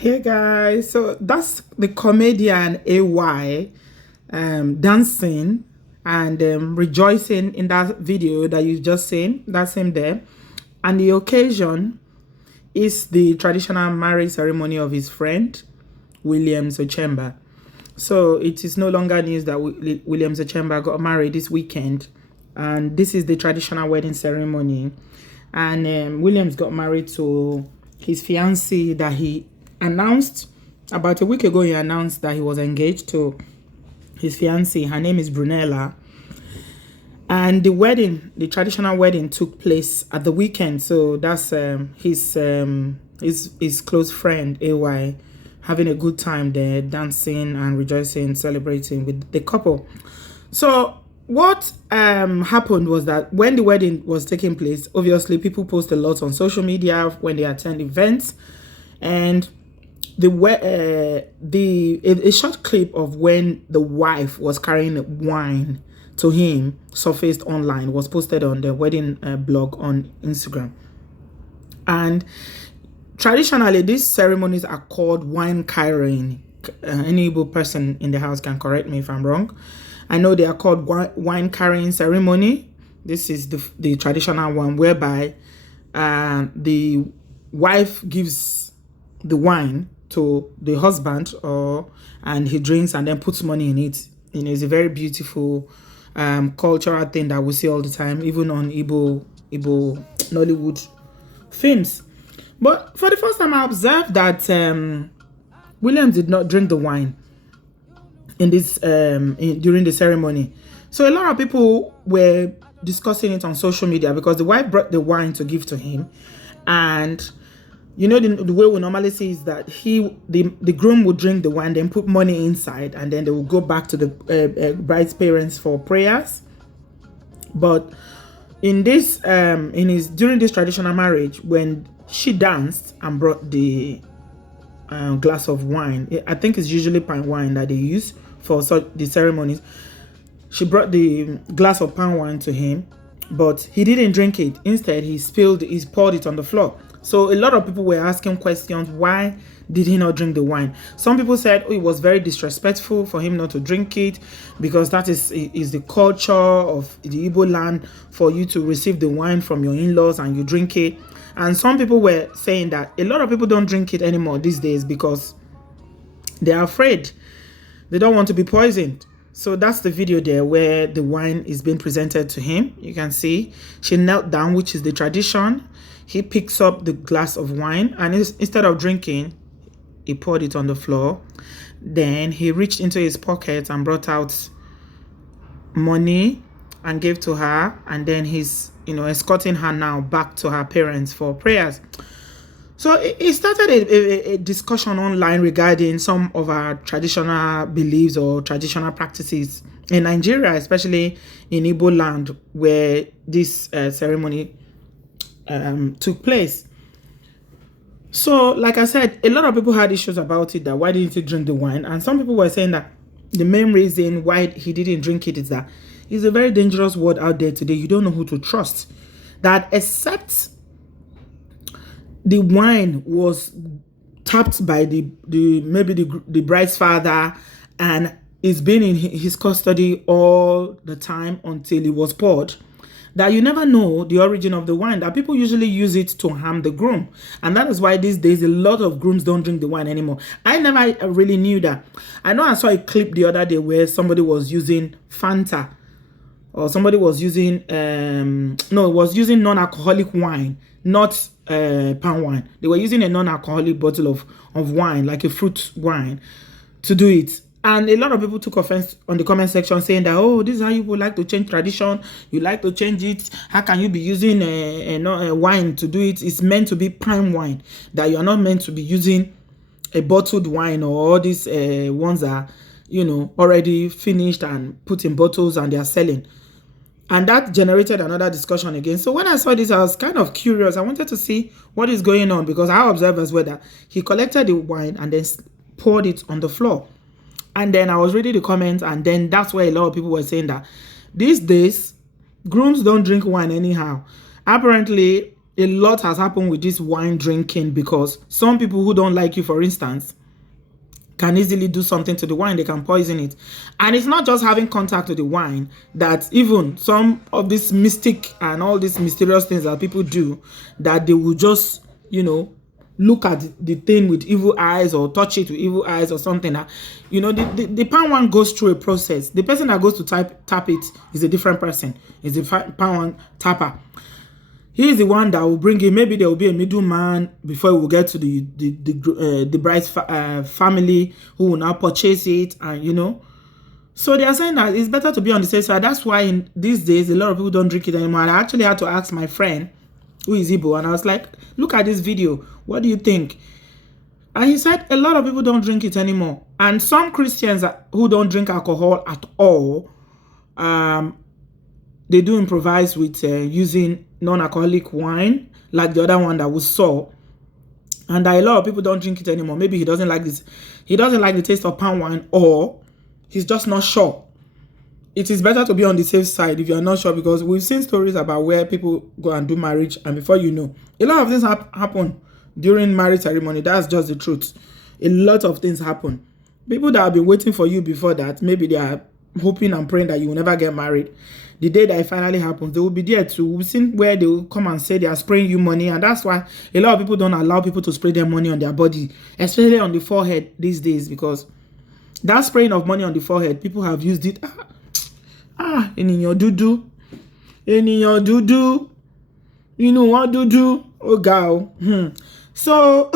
Hey guys, so that's the comedian AY dancing and rejoicing in that video that you just seen. That's him there. And the occasion is the traditional marriage ceremony of his friend, Williams Uchemba. So it is no longer news that Williams Uchemba got married this weekend. And this is the traditional wedding ceremony. And Williams got married to his fiancée that he announced about a week ago. He announced that he was engaged to his fiancée. Her name is Brunella. And the wedding, the traditional wedding, took place at the weekend. So that's his close friend AY having a good time there, dancing and rejoicing, celebrating with the couple. So what happened was that when the wedding was taking place, obviously people post a lot on social media when they attend events, and a short clip of when the wife was carrying wine to him surfaced online, was posted on the wedding blog on Instagram. And traditionally, these ceremonies are called wine carrying. Any Igbo person in the house can correct me if I'm wrong. I know they are called wine carrying ceremony. This is the traditional one whereby the wife gives the wine to the husband, and he drinks and then puts money in it. You know, it's a very beautiful cultural thing that we see all the time, even on Igbo Nollywood films. But for the first time, I observed that William did not drink the wine in this during the ceremony. So a lot of people were discussing it on social media because the wife brought the wine to give to him, and you know the way we normally see is that the groom would drink the wine, then put money inside, and then they will go back to the bride's parents for prayers. But in this during this traditional marriage, when she danced and brought the glass of wine, I think it's usually palm wine that they use for the ceremonies. She brought the glass of palm wine to him, but he didn't drink it. Instead, he poured it on the floor. So a lot of people were asking questions, why did he not drink the wine? Some people said, it was very disrespectful for him not to drink it, because that is the culture of the Igbo land, for you to receive the wine from your in-laws and you drink it. And some people were saying that a lot of people don't drink it anymore these days because they're afraid. They don't want to be poisoned. So that's the video there where the wine is being presented to him. You can see she knelt down, which is the tradition. He picks up the glass of wine, and instead of drinking, he poured it on the floor. Then he reached into his pocket and brought out money and gave to her. And then he's, escorting her now back to her parents for prayers. So it started a discussion online regarding some of our traditional beliefs or traditional practices in Nigeria, especially in Igbo land, where this ceremony took place. So, like I said, a lot of people had issues about it, that why didn't he drink the wine? And some people were saying that the main reason why he didn't drink it is that it's a very dangerous world out there today. You don't know who to trust. That except the wine was tapped by maybe the bride's father, and it's been in his custody all the time until it was poured, that you never know the origin of the wine, that people usually use it to harm the groom. And that is why these days a lot of grooms don't drink the wine anymore. I never really knew that. I know I saw a clip the other day where somebody was using Fanta, or somebody was using using non-alcoholic wine, not palm wine. They were using a non-alcoholic bottle of wine, like a fruit wine, to do it. And a lot of people took offense on the comment section, saying that, oh, this is how you would like to change tradition. You like to change it. How can you be using a wine to do it? It's meant to be palm wine, that you are not meant to be using a bottled wine or all these ones that are, already finished and put in bottles and they are selling. And that generated another discussion again. So when I saw this, I was kind of curious. I wanted to see what is going on, because I observed as well that he collected the wine and then poured it on the floor. And then I was reading the comments, and then that's where a lot of people were saying that these days, grooms don't drink wine anyhow. Apparently, a lot has happened with this wine drinking, because some people who don't like you, for instance, can easily do something to the wine. They can poison it. And it's not just having contact with the wine, that even some of this mystic and all these mysterious things that people do, that they will just, look at the thing with evil eyes, or touch it with evil eyes or something. The palm wine goes through a process. The person that goes to tap it is a different person. Is the palm wine tapper. He is the one that will bring it. Maybe there will be a middleman before we will get to the bride's family, who will now purchase it, and So they are saying that it's better to be on the safe side. That's why in these days a lot of people don't drink it anymore. And I actually had to ask my friend, who is Igbo, and I was like, "Look at this video. What do you think?" And he said a lot of people don't drink it anymore. And some Christians who don't drink alcohol at all, they do improvise with using non-alcoholic wine, like the other one that we saw. And a lot of people don't drink it anymore. Maybe he doesn't like this. He doesn't like the taste of palm wine, or he's just not sure. It is better to be on the safe side if you're not sure, because we've seen stories about where people go and do marriage, and before you know, a lot of things happen during marriage ceremony. That's just the truth. A lot of things happen. People that have been waiting for you before that, maybe they are hoping and praying that you will never get married. The day that it finally happens, they will be there too. We've seen where they will come and say they are spraying you money, and that's why a lot of people don't allow people to spray their money on their body, especially on the forehead these days, because that spraying of money on the forehead, people have used it. In your dudu, you know what dudu? Oh girl. So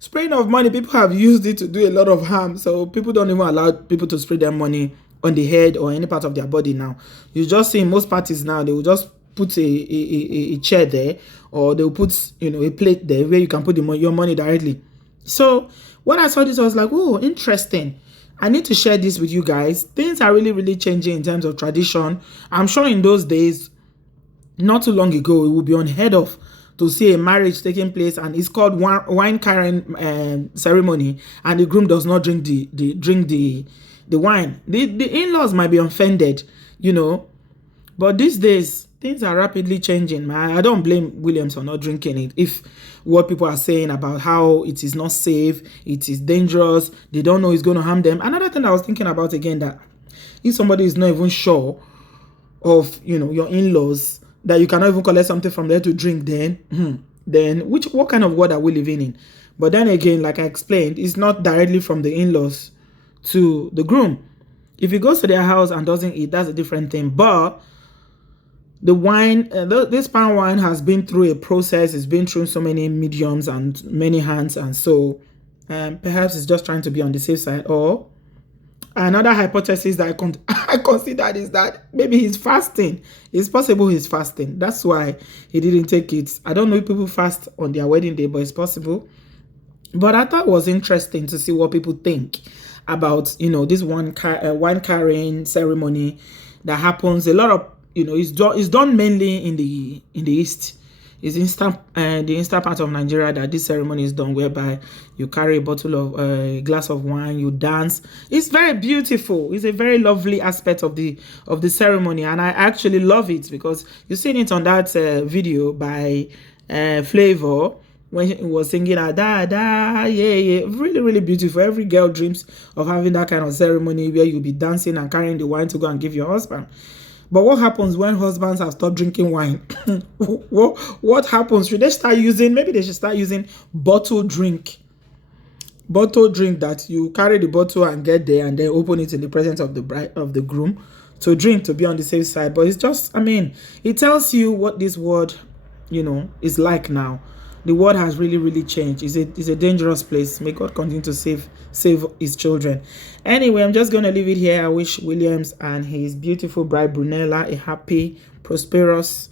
spraying of money, people have used it to do a lot of harm. So people don't even allow people to spray their money on the head or any part of their body now. You just see in most parties now, they will just put a chair there, or they'll put a plate there where you can put your money directly. So when I saw this, I was like, oh, interesting. I need to share this with you guys. Things are really, really changing in terms of tradition. I'm sure in those days, not too long ago, it would be unheard of to see a marriage taking place, and it's called wine carrying ceremony, and the groom does not drink the wine. The in-laws might be offended, but these days things are rapidly changing, man. I don't blame Williams for not drinking it. If what people are saying about how it is not safe, it is dangerous, they don't know it's going to harm them. Another thing I was thinking about again, that if somebody is not even sure of your in-laws, that you cannot even collect something from there to drink, then what kind of world are we living in? But then again, like I explained, it's not directly from the in-laws to the groom. If he goes to their house and doesn't eat, that's a different thing. But the wine, this palm wine has been through a process. It's been through so many mediums and many hands, and so perhaps it's just trying to be on the safe side. Or another hypothesis that I considered is that maybe he's fasting. It's possible he's fasting. That's why he didn't take it. I don't know if people fast on their wedding day, but it's possible. But I thought it was interesting to see what people think about this wine carrying ceremony that happens. A lot of it's done mainly in the east. It's the eastern part of Nigeria that this ceremony is done, whereby you carry a bottle of a glass of wine, you dance. It's very beautiful. It's a very lovely aspect of the ceremony, and I actually love it, because you've seen it on that video by Flavor, when he was singing da da, yeah, really, really beautiful. Every girl dreams of having that kind of ceremony where you'll be dancing and carrying the wine to go and give your husband. But what happens when husbands have stopped drinking wine? What happens? Should they start using? Maybe they should start using bottled drink. Bottled drink that you carry the bottle and get there and then open it in the presence of the bride, of the groom, to drink, to be on the safe side. But it's just, it tells you what this world, is like now. The world has really, really changed. It's a dangerous place. May God continue to save his children. Anyway, I'm just going to leave it here. I wish Williams and his beautiful bride Brunella a happy, prosperous,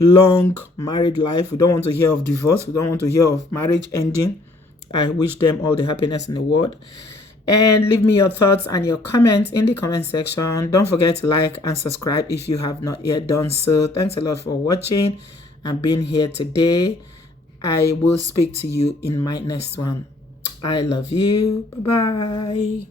long married life. We don't want to hear of divorce. We don't want to hear of marriage ending. I wish them all the happiness in the world. And leave me your thoughts and your comments in the comment section. Don't forget to like and subscribe if you have not yet done so. Thanks a lot for watching and being here today. I will speak to you in my next one. I love you. Bye-bye.